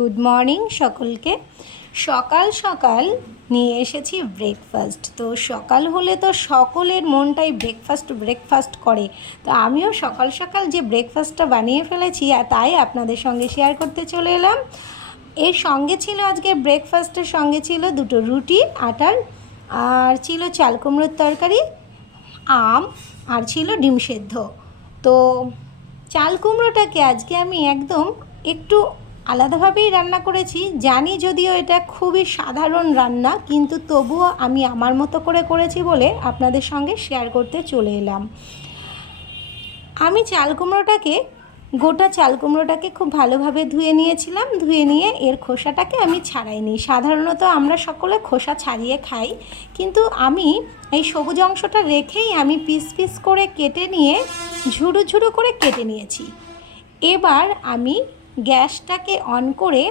Good morning সকলকে। সকাল সকাল নিয়ে এসেছি ব্রেকফাস্ট। তো সকাল হলে তো সকলের মনটাই ব্রেকফাস্ট করে। তো আমিও সকাল সকাল যে ব্রেকফাস্টটা বানিয়ে ফেলেছি আর তাই আপনাদের সঙ্গে শেয়ার করতে চলে এলাম। এর সঙ্গে ছিল আজকে ব্রেকফাস্টের সঙ্গে ছিল দুটো রুটি আটার, আর ছিল চাল কুমড়োর তরকারি, আম, আর ছিল ডিম সেদ্ধ। তো চাল কুমড়োটাকে আজকে আমি একদম একটু আলাদাভাবেই রান্না করেছি। জানি যদিও এটা খুবই সাধারণ রান্না, কিন্তু তবুও আমি আমার মতো করে করেছি বলে আপনাদের সঙ্গে শেয়ার করতে চলে এলাম। আমি গোটা চাল কুমড়োটাকে খুব ভালোভাবে ধুয়ে নিয়েছিলাম। ধুয়ে নিয়ে এর খোসাটাকে আমি ছাড়াইনি। সাধারণত আমরা সকলে খোসা ছাড়িয়ে খাই, কিন্তু আমি এই সবুজ অংশটা রেখেই আমি পিস পিস করে কেটে নিয়ে ঝুড়ো ঝুড়ো করে কেটে নিয়েছি। এবার আমি গ্যাসটাকে অন করে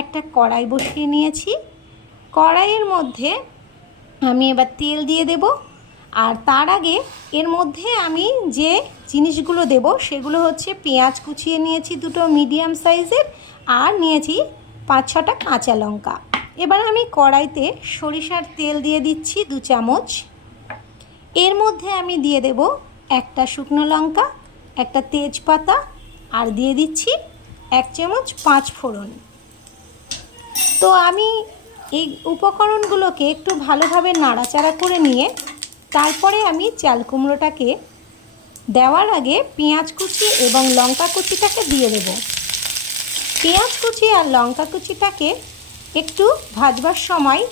একটা কড়াই বসিয়ে নিয়েছি। কড়াইয়ের মধ্যে আমি এবার তেল দিয়ে দেব, আর তার আগে এর মধ্যে আমি যে জিনিসগুলো দেব সেগুলো হচ্ছে পেঁয়াজ কুচিয়ে নিয়েছি দুটো মিডিয়াম সাইজের, আর নিয়েছি 5-6টা কাঁচা লঙ্কা। এবার আমি কড়াইতে সরিষার তেল দিয়ে দিচ্ছি 2 চামচ। এর মধ্যে আমি দিয়ে দেব একটা শুকনো লঙ্কা, একটা তেজপাতা, আর দিয়ে দিচ্ছি 1 চামচ 5 ফোড়ন। তো আমি এই উপকরণগুলোকে একটু ভালোভাবে নাড়াচাড়া করে নিয়ে তারপরে আমি চাল কুমড়োটাকে দেওয়ার আগে পেঁয়াজ কুচি এবং লঙ্কা কুচিটাকে দিয়ে দেব। পেঁয়াজ কুচি আর লঙ্কা কুচিটাকে একটু ভাজবার সময়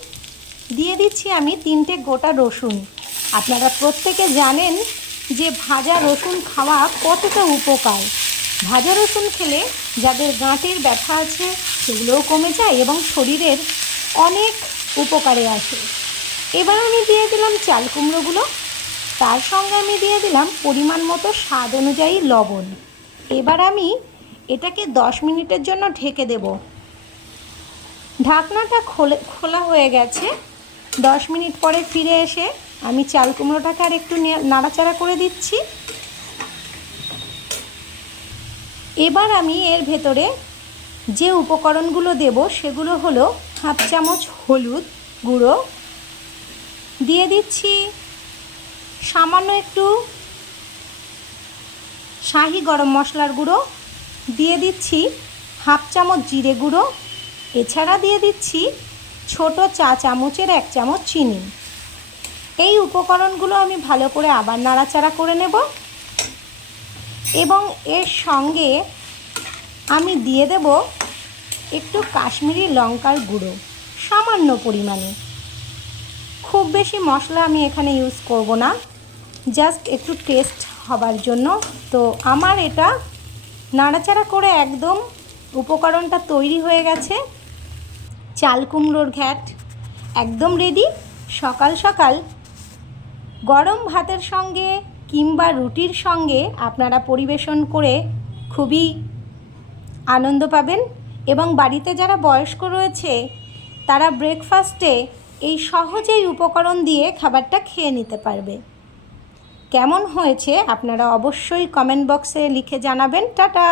দিয়ে দিচ্ছি আমি 3টে গোটা রসুন। আপনারা প্রত্যেকে জানেন যে ভাজা রসুন খাওয়া কতটা উপকার। ভাজা রসুন খেলে যাদের গাঁটের ব্যথা আছে সেগুলোও কমে যায় এবং শরীরের অনেক উপকারে আসে। এবার আমি দিয়ে দিলাম চাল কুমড়োগুলো, তার সঙ্গে আমি দিয়ে দিলাম পরিমাণ মতো স্বাদ অনুযায়ী লবণ। এবার আমি এটাকে 10 মিনিটের জন্য ঢেকে দেব। ঢাকনাটা খোলা হয়ে গেছে। 10 মিনিট পরে ফিরে এসে আমি চাল কুমড়োটাকে আর একটু নাড়াচাড়া করে দিচ্ছি। এবার আমি এর ভেতরে যে উপকরণগুলো দেব সেগুলো হলো 1/2 চামচ হলুদ গুঁড়ো, দিয়ে দিচ্ছি সামান্য একটু শাহি গরম মশলার গুঁড়ো, দিয়ে দিচ্ছি 1/2 চামচ জিরে গুঁড়ো, এছাড়া দিয়ে দিচ্ছি ছোট চা চামচের 1 চামচ চিনি। এই উপকরণগুলো আমি ভালো করে আবার নাড়াচাড়া করে নেব এবং এর সঙ্গে আমি দিয়ে দেব একটু কাশ্মীরি লঙ্কার গুঁড়ো সামান্য পরিমাণে। খুব বেশি মশলা আমি এখানে ইউজ করব না, জাস্ট একটু টেস্ট হবার জন্য। তো আমার এটা নাড়াচাড়া করে একদম উপকরণটা তৈরি হয়ে গেছে। চাল কুমড়োর ঘ্যাট একদম রেডি। সকাল সকাল গরম ভাতের সঙ্গে কিংবা রুটির সঙ্গে আপনারা পরিবেশন করে খুবই আনন্দ পাবেন, এবং বাড়িতে যারা বয়স্ক রয়েছে তারা ব্রেকফাস্টে এই সহজেই উপকরণ দিয়ে খাবারটা খেয়ে নিতে পারবে। কেমন হয়েছে আপনারা অবশ্যই কমেন্ট বক্সে লিখে জানাবেন। টাটা।